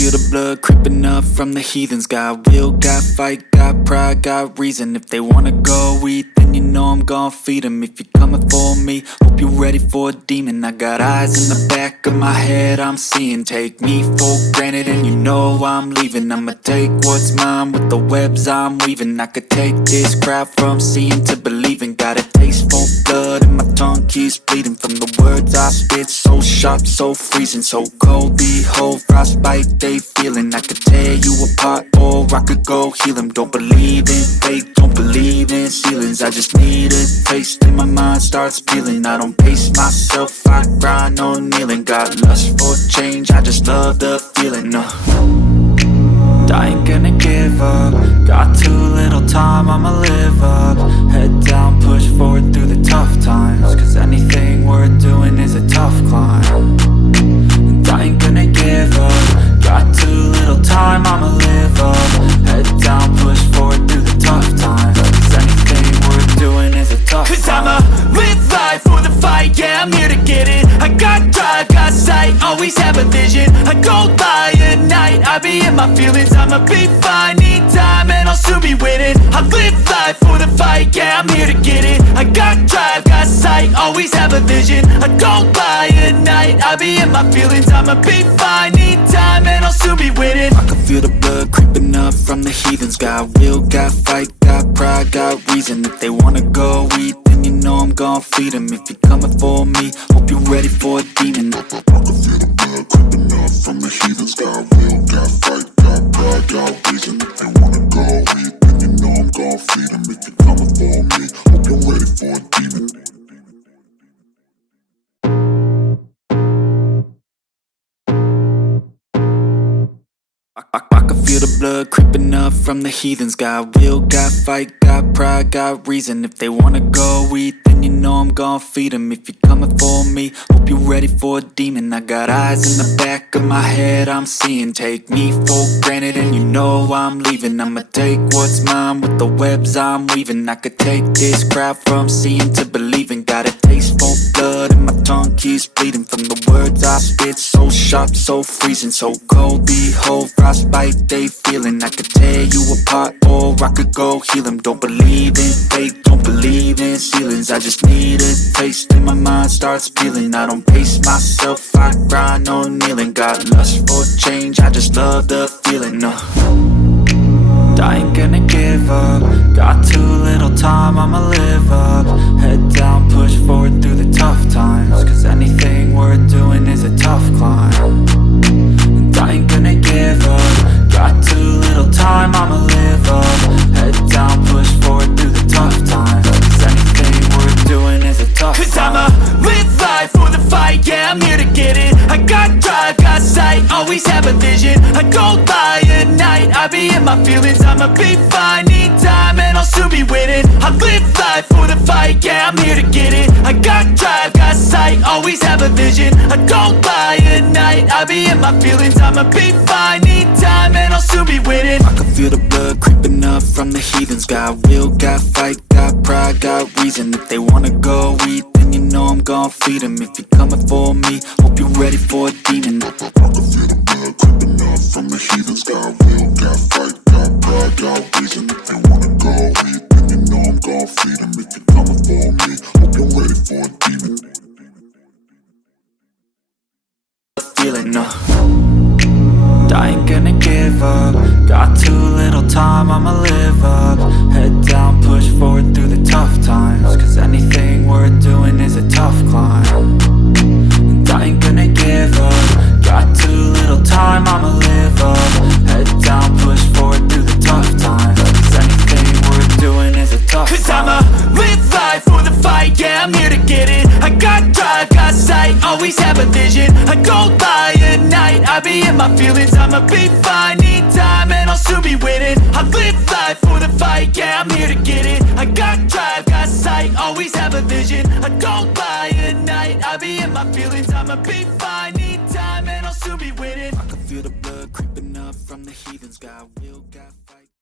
feel the blood creeping up from the heathens. Got will, got fight, got pride, got reason. If they wanna go eat, then you know I'm gon' feed them. If you're coming for me, hope you're ready for a demon. I got eyes in the back of my head, I'm seeing. Take me for granted and you know I'm leaving. I'ma take what's mine with the webs I'm weaving. I could take this crowd from seeing to believing. Got a taste for blood and my tongue keeps bleeding from the words I spit. So sharp, so freezing, so cold. Behold, frostbite they feeling. I could tear you apart or I could go heal them. Don't believe in fate, don't believe in ceilings. I just need a taste and my mind starts peeling. I don't pace myself, I grind on kneeling. Got lust for change, I just love the feeling. I ain't gonna give up. Got too little time, I'ma live up. Head down, push forward through the tough times. Cause anything worth doing is a tough climb. And I ain't gonna give up. Got too little time, I'ma live up. Head down, push forward through the tough times. Cause anything worth doing is a tough climb. Cause I'ma live life for the fight, yeah, I'm here to get it. I got drive, got sight, always have a vision. I go by at night, I be in my feelings. I'ma be fine, need time and I'll soon be winning. I live life for the fight, yeah, I'm here to get it. I got drive, got sight, always have a vision. I go by at night, I be in my feelings. I'ma be fine, need time and I'll soon be winning. I can feel the blood creeping up from the heathens. Got will, got fight, got pride, got reason. If they wanna go eat, then you know I'm gon' feed them. If you're coming for me, hope you're ready for a demon. I can feel the blood creeping up from the heathens. Got will, got fight, got pride, got reason. If they wanna go eat, then you know I'm gon' feed them. If you're coming for me, hope you're ready for a demon. I can feel the blood creeping up from the heathens. Got will, got fight, got pride, got reason. If they wanna go eat, then you know I'm gon' feed them. If you're coming for me, hope you're ready for a demon. I got eyes in the back of my head, I'm seeing. Take me for granted and you know I'm leaving. I'ma take what's mine with the webs I'm weaving. I could take this crowd from seeing to believing. Got a taste for blood and my tongue keeps bleeding from the words I spit. So sharp, so freezing, so cold. Behold, frostbite they feeling. I could tear you apart or I could go heal them. Don't believe in fate, don't believe in ceilings. I just need a taste and my mind starts peeling. I don't pace myself, I grind on kneeling. Got lust for change, I just love the feeling. I ain't gonna give up. Got too little time, I'ma live up. Head down, push forward through the tough times. Cause anything worth doing is a tough climb. And I ain't gonna give up. Got too little time, I'ma live up. Head down, push forward through the tough times. Cause anything worth doing is a tough climb. Cause I'ma live life for the fight, yeah, I'm here to get it. I got drive, got sight, always have a vision. I go by at night, I be in my feelings. I'ma be fine, need time and I'll soon be winning. I live life for the fight, yeah, I'm here to get it. I got drive, got sight, always have a vision. I go by at night, I be in my feelings. I'ma be fine, need time and I'll soon be winning. I can feel the blood creeping up from the heathens. Got will, got fight, got pride, got reason. If they wanna go eat, then you know I'm gon' feed them. If you're coming for me, hope you're ready for a demon. I can feel the blood creeping up from the heathens. Got will, got fight, got pride, got reason. If they wanna go eat, then you know I'm gon' feed them. If you're coming for me, hope you're ready for a demon. Feeling I ain't gonna give up. Got too little time, I'ma live up. Head down, push forward through the tough times. Cause anything worth doing is a tough climb. And I ain't gonna give up. Got too little time, I'ma live up. Head down, push forward through the tough times. Cause anything worth doing is a tough climb. Cause I'ma live life for the fight, yeah, I'm here to get it. I got drive, got sight, always have a vision. I go by at night, I be in my feelings. I'ma be fine, need time and I'll soon be winning. I live